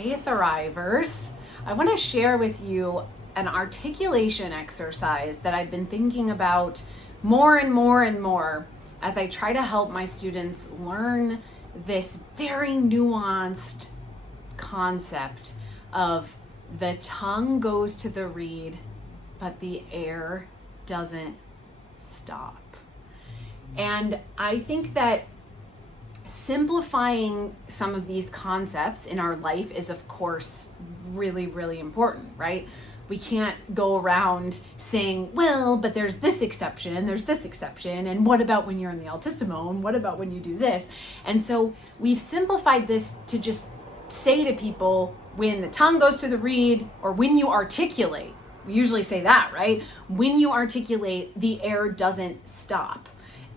Hey Thrivers, I want to share with you an articulation exercise that I've been thinking about more and more and more as I try to help my students learn this very nuanced concept of the tongue goes to the reed, but the air doesn't stop. And I think that simplifying some of these concepts in our life is, of course, really, really important, right? We can't go around saying, well, but there's this exception and there's this exception. And what about when you're in the altissimo? And what about when you do this? And so we've simplified this to just say to people, when the tongue goes to the reed or when you articulate, we usually say that, right? When you articulate, the air doesn't stop.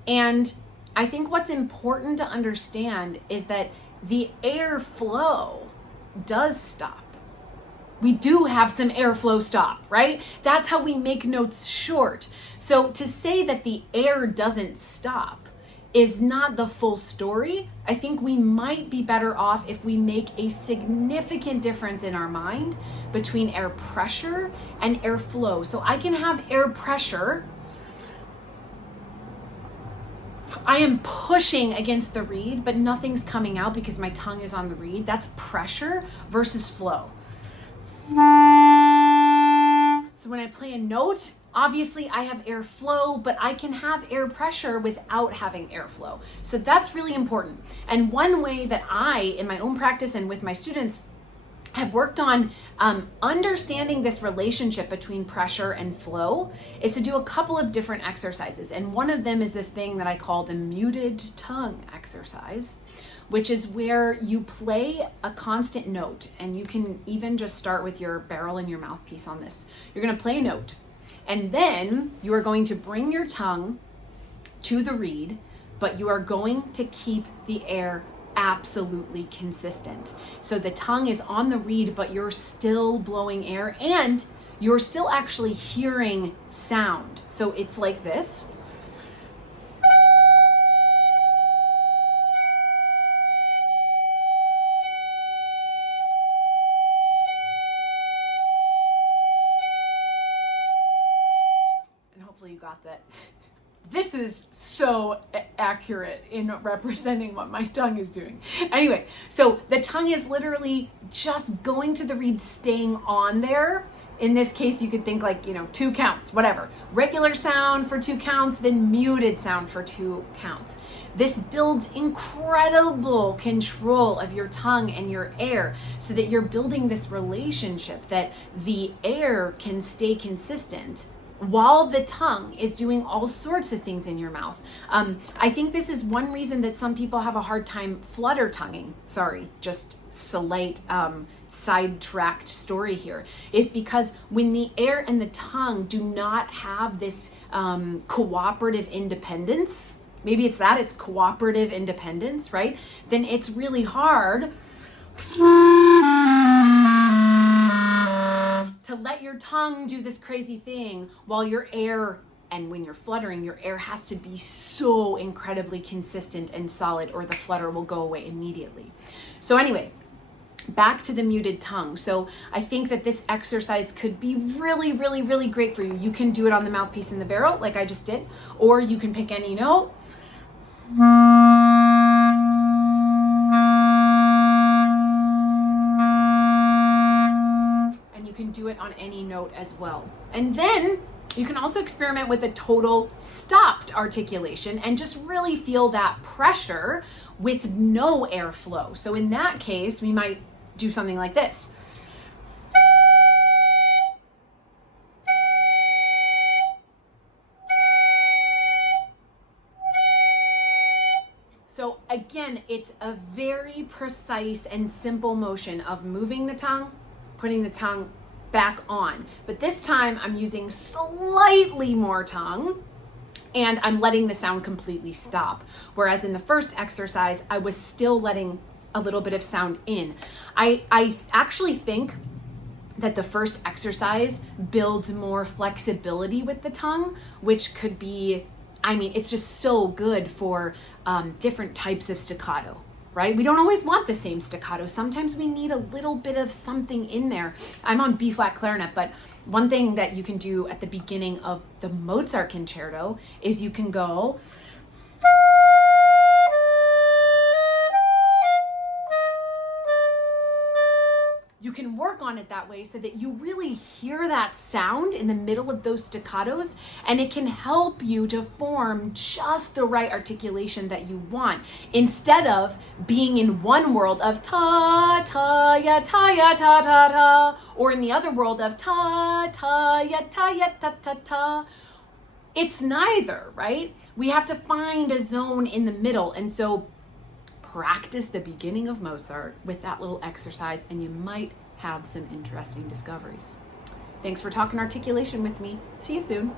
And I think what's important to understand is that the airflow does stop. We do have some airflow stop, right? That's how we make notes short. So to say that the air doesn't stop is not the full story. I think we might be better off if we make a significant difference in our mind between air pressure and airflow. So I can have air pressure. I am pushing against the reed, but nothing's coming out because my tongue is on the reed. That's pressure versus flow. So when I play a note, obviously I have airflow, but I can have air pressure without having airflow. So that's really important. And one way that I, in my own practice and with my students, have worked on understanding this relationship between pressure and flow is to do a couple of different exercises. And one of them is this thing that I call the muted tongue exercise, which is where you play a constant note. And you can even just start with your barrel and your mouthpiece on this. You're gonna play a note. And then you are going to bring your tongue to the reed, but you are going to keep the air absolutely consistent. So the tongue is on the reed, but you're still blowing air and you're still actually hearing sound. So it's like this. And hopefully you got that. This is so accurate in representing what my tongue is doing. Anyway, so the tongue is literally just going to the reed, staying on there. In this case, you could think like, 2 counts, whatever. Regular sound for 2 counts, then muted sound for 2 counts. This builds incredible control of your tongue and your air so that you're building this relationship that the air can stay consistent while the tongue is doing all sorts of things in your mouth. I think this is one reason that some people have a hard time flutter tonguing. Sorry, just slight sidetracked story here, is because when the air and the tongue do not have this cooperative independence, maybe it's cooperative independence, right? Then it's really hard to let your tongue do this crazy thing while your air, and when you're fluttering, your air has to be so incredibly consistent and solid or the flutter will go away immediately. So anyway, back to the muted tongue. So I think that this exercise could be really, really, really great for you. You can do it on the mouthpiece and the barrel like I just did, or you can pick any note. Do it on any note as well. And then you can also experiment with a total stopped articulation and just really feel that pressure with no airflow. So in that case, we might do something like this. So again, it's a very precise and simple motion of moving the tongue, putting the tongue back on. But this time I'm using slightly more tongue and I'm letting the sound completely stop. Whereas in the first exercise, I was still letting a little bit of sound in. I actually think that the first exercise builds more flexibility with the tongue, which could be, it's just so good for different types of staccato. right? We don't always want the same staccato. Sometimes we need a little bit of something in there. I'm on B flat clarinet, but one thing that you can do at the beginning of the Mozart concerto is you can go, you can work on it that way so that you really hear that sound in the middle of those staccatos, and it can help you to form just the right articulation that you want, instead of being in one world of ta ta ya ta ta ta, or in the other world of ta ta ta ta ta. It's neither, right? We have to find a zone in the middle, and so practice the beginning of Mozart with that little exercise, and you might have some interesting discoveries. Thanks for talking articulation with me. See you soon.